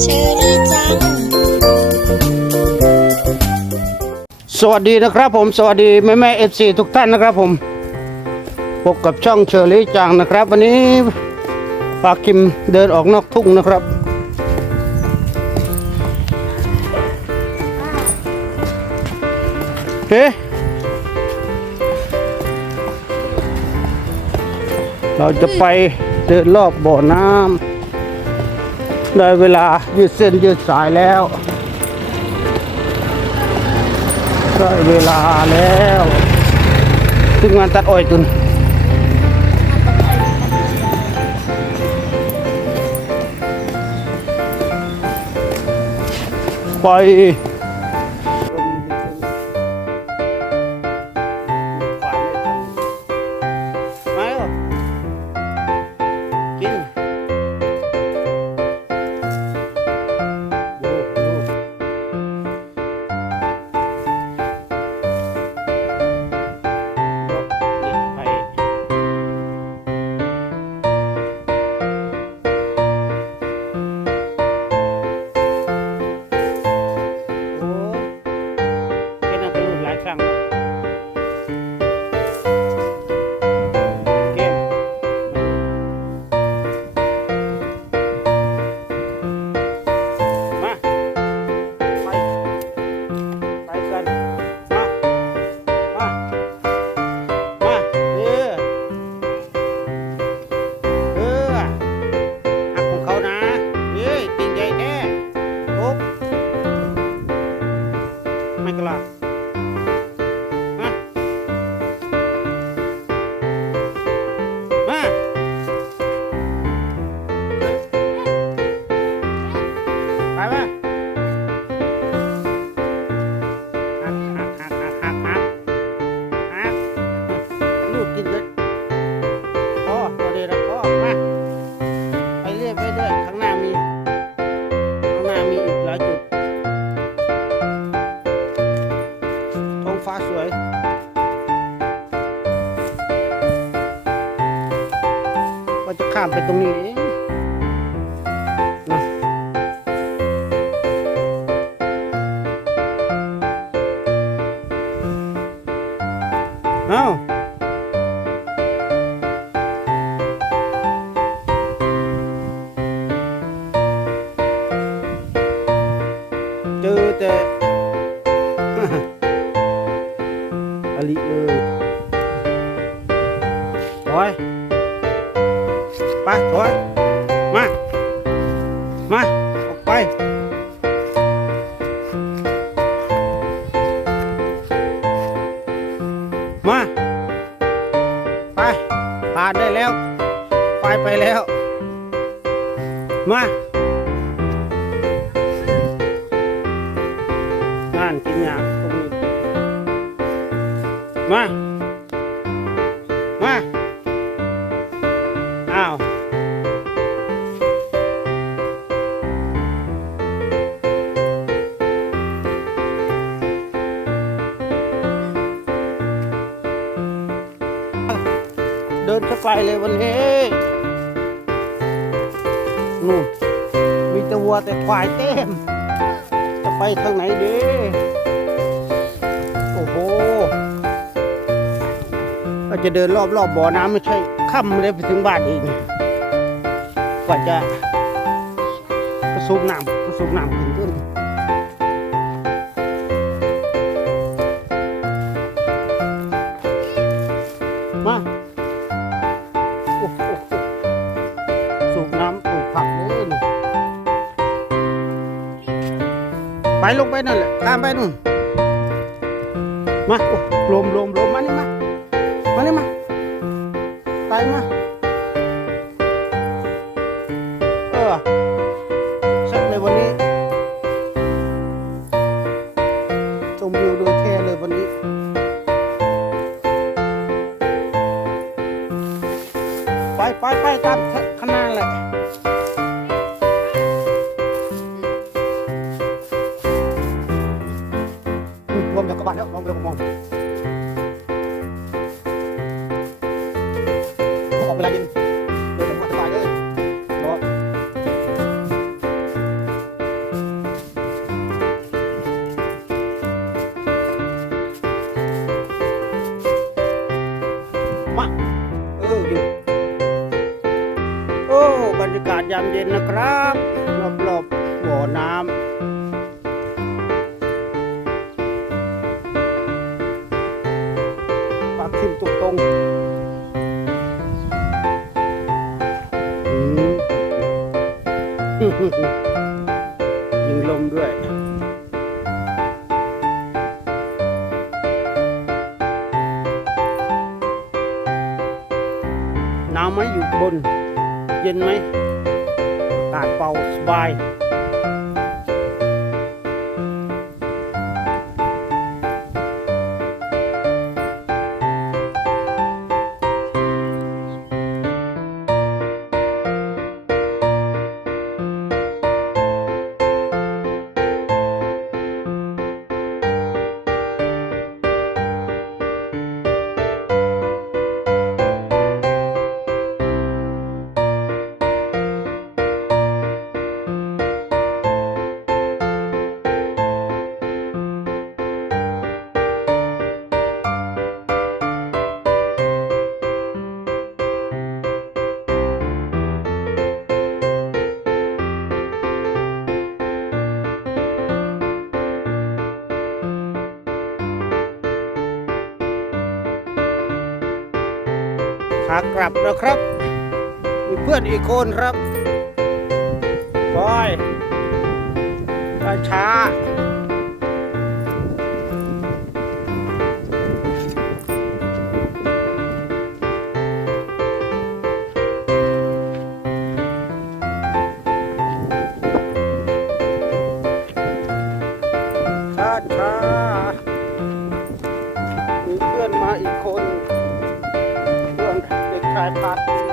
เชอรี่จัง สวัสดีนะครับผม สวัสดีแม่แม่เอฟซีทุกท่านนะครับผม พบกับช่องเชอรี่จังนะครับ วันนี้ปากิมเดินออกนอกทุ่งนะครับ เฮ้เราจะไป เดินรอบบ่อน้ำได้เวลายืดเส้นยืดสายแล้วได้เวลาแล้วถึงงานตัดอ้อยตุนไป ปมาหักหักหักหักหักหักหักลูกกินเลยพอตัวเดีแล้วพอมาไปเรื่อยไปเรื่อยข้างหน้ามีข้างหน้ามีอีกหลายจุดท้องฟ้าสวยก็จะข้ามไปตรงนี้ อ้าเจอแต่อลิเออถอยไปถอยมา มาออกไปมา ไปไปแล้ว มานั่นกินยาตรงนี้มา มา อ้าวเดินเข้าไปเลยวันนี้ นู่น มีแต่วัวแต่ควายเต็ม จะไปทางไหนดีโอ้โหก็จะเดินรอบๆบบ่อน้ำไม่ใช่ค่ำเลยไปถึงบ้านเองกว่าจะกระสูบน้ำกระสูบน้ำขึ้นขึ้น ลงไปนั่นแหละข้ามไปนู่นมาโอ้ลมลมลมมานี่มามานี่มาไปมาเออสร็จเลยวันนี้ชมวิวโดยแท้เลยวันนี้ไปไปไปตามข้างหน้าแหละ ยิงลมด้วยหนาวไหมอยู่บน เย็นไหมอากาศเป่าสบาย ขากลับนะครับมีเพื่อนอีกคนครับบอยช้าช้าช้าช้ามีเพื่อนมาอีกคนเพื่อน เ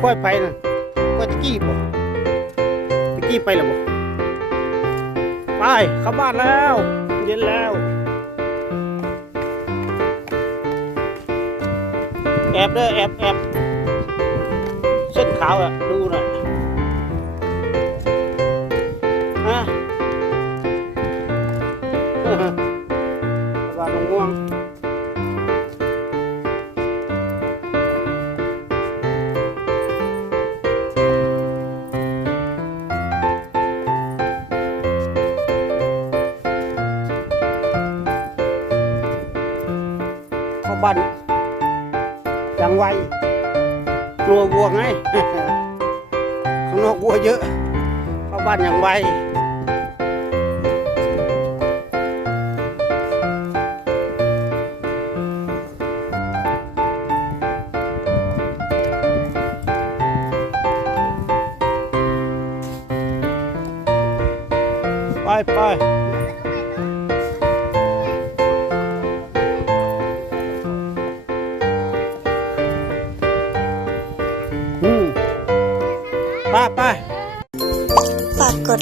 ค่อยไปนะค่อยตะกี้บ่ตะกี้ไปแล้วบ่ไปเข้าบ้านแล้ว เย็นแล้ว แอบเด้อแอบแอบเส้นขาวอะดูหน่อย บ้านอย่างไวกลัววัวไงข้างนอกวัวเยอะเข้าบ้านอย่างไวไปไป